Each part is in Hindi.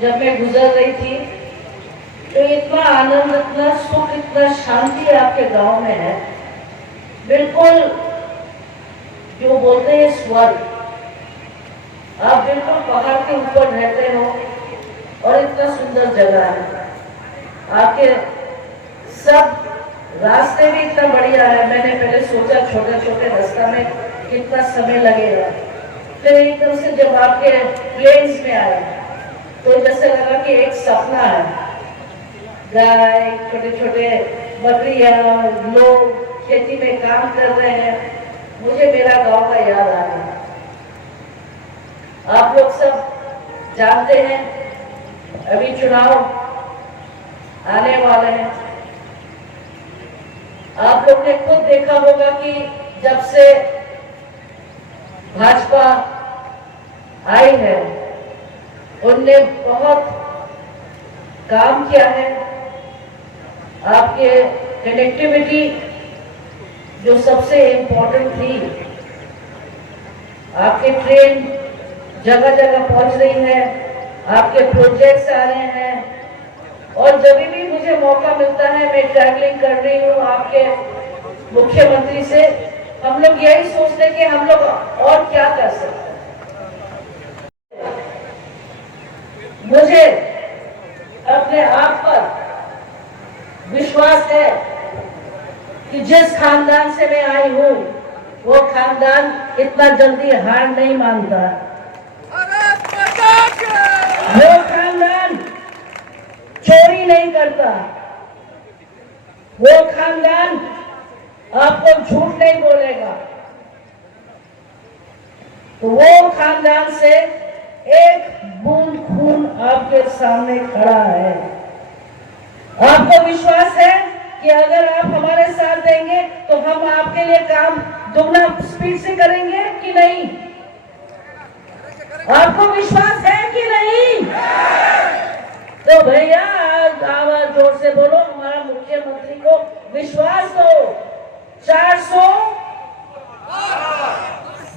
जब मैं गुजर रही थी तो इतना आनंद, इतना सुख, इतना शांति आपके गांव में है, बिल्कुल जो बोलते हैं स्वर्ग। आप बिल्कुल पहाड़ के ऊपर रहते हो और इतना सुंदर जगह है। आपके सब रास्ते भी इतना बढ़िया है। मैंने पहले सोचा छोटे छोटे रास्ता में कितना समय लगेगा, फिर एकदम से जब आपके प्लेन्स में आया तो जैसे लगा कि एक सपना है। गाय, छोटे छोटे बकरियां, लोग खेती में काम कर रहे हैं, मुझे मेरा गांव का याद आ गया। आप लोग सब जानते हैं अभी चुनाव आने वाले हैं। आप लोग ने खुद देखा होगा कि जब से भाजपा आई है उनने बहुत काम किया है। आपके कनेक्टिविटी जो सबसे इम्पोर्टेंट थी, आपके ट्रेन जगह जगह पहुंच रही है, आपके प्रोजेक्ट्स आ रहे हैं, और जब भी मुझे मौका मिलता है मैं ट्रैवलिंग कर रही हूँ आपके मुख्यमंत्री से, हम लोग यही सोचते हैं कि हम लोग और क्या कर सकते हैं। मुझे अपने आप पर विश्वास है कि जिस खानदान से मैं आई हूँ वो खानदान इतना जल्दी हार नहीं मानता। वो खानदान चोरी नहीं करता, वो खानदान आपको झूठ नहीं बोलेगा। तो वो खानदान से एक बूंद खून आपके सामने खड़ा है। आपको विश्वास है कि अगर आप हमारे साथ देंगे तो हम आपके लिए काम दुगना स्पीड से करेंगे कि नहीं? आपको विश्वास है कि नहीं? तो भैया आवाज जोर से बोलो, हमारा मुख्यमंत्री को विश्वास दो। 400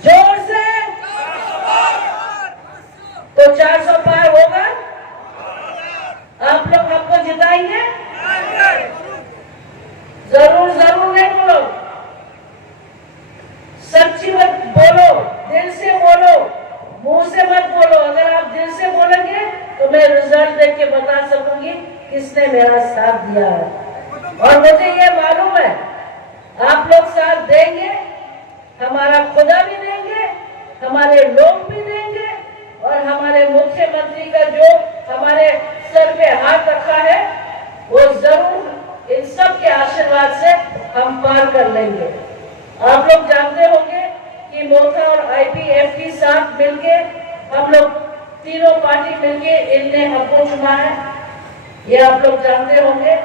जोर से, तो 400 पार होगा। आप लोग हमको जिताएंगे? जरूर जरूर नहीं बोलो, सच्ची मत बोलो, दिल से बोलो, मुंह से मत बोलो। अगर आप दिल से बोलेंगे तो मैं रिजल्ट देख के बता सकूंगी किसने मेरा साथ दिया है। और मुझे ये मालूम है आप लोग साथ देंगे, हमारा खुदा भी देंगे, हमारे लोग भी देंगे, और हमारे मुख्यमंत्री का जो हमारे सर पे हाथ रखा है वो जरूर इन सब के आशीर्वाद से हम पार कर लेंगे। आप लोग जानते होंगे कि मोथा और आईपीएफ के साथ मिलके हम लोग तीनों पार्टी मिलके इनने हमको चुना है, ये आप लोग जानते होंगे।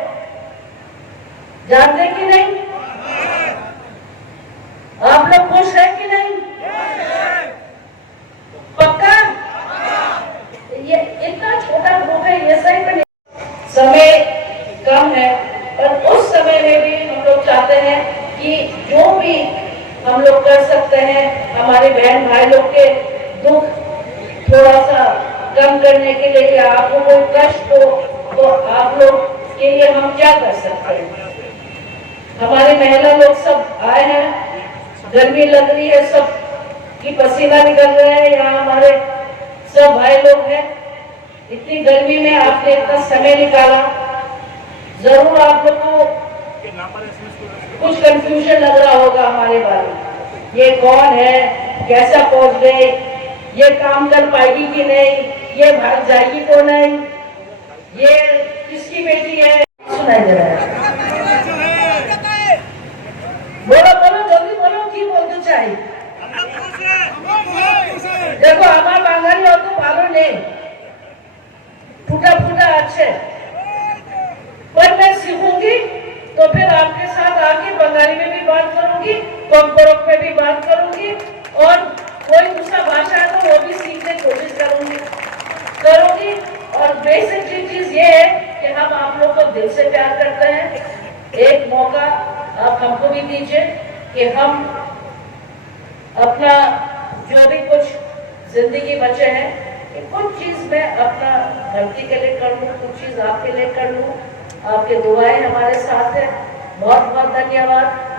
जानते कि नहीं? आप लोग खुश हैं कि नहीं? पक्का? ये इतना छोटा ग्रुप है, ये सही में समय कम है, पर उस समय में भी हम लोग चाहते हैं कि जो भी हम लोग कर सकते हैं हमारे बहन भाई लोग के दुख थोड़ा सा कम करने के लिए, या आपको कोई कष्ट हो तो आप लोग के लिए हम क्या कर सकते हैं। हमारी महिला लोग सब आए हैं, गर्मी लग रही है, सब की पसीना निकल रहे हैं, यहाँ हमारे सब भाई लोग हैं। इतनी गर्मी में आपने इतना समय निकाला, जरूर आप लोग को कुछ कंफ्यूजन लग रहा होगा हमारे बारे में, ये कौन है, कैसा पहुंच गए, ये काम कर पाएगी कि नहीं, ये भाग जाएगी तो नहीं, ये किसकी बेटी है। सुनाई दे रहा है, बोलो बोलो जल्दी बोलो, की बोलते चाहिए। देखो हमारे बांगाली और तो भालो नहीं, फूटा फूटा अच्छे, पर मैं सीखूंगी तो फिर आपके साथ आके बंगाली में भी बात करूंगी, कोंकणों में भी बात करूंगी, और कोई दूसरा भाषा है तो वो भी सीखने की कोशिश करूंगी। और बेसिक चीज ये है कि हम आप लोग को दिल से प्यार करते हैं। एक मौका आप हमको भी दीजिए कि हम अपना जो भी कुछ जिंदगी बचे हैं कुछ चीज में अपना धरती के लिए कर लूँ, कुछ चीज आपके लिए कर लूँ। आपके दुआएं हमारे साथ है। बहुत बहुत धन्यवाद।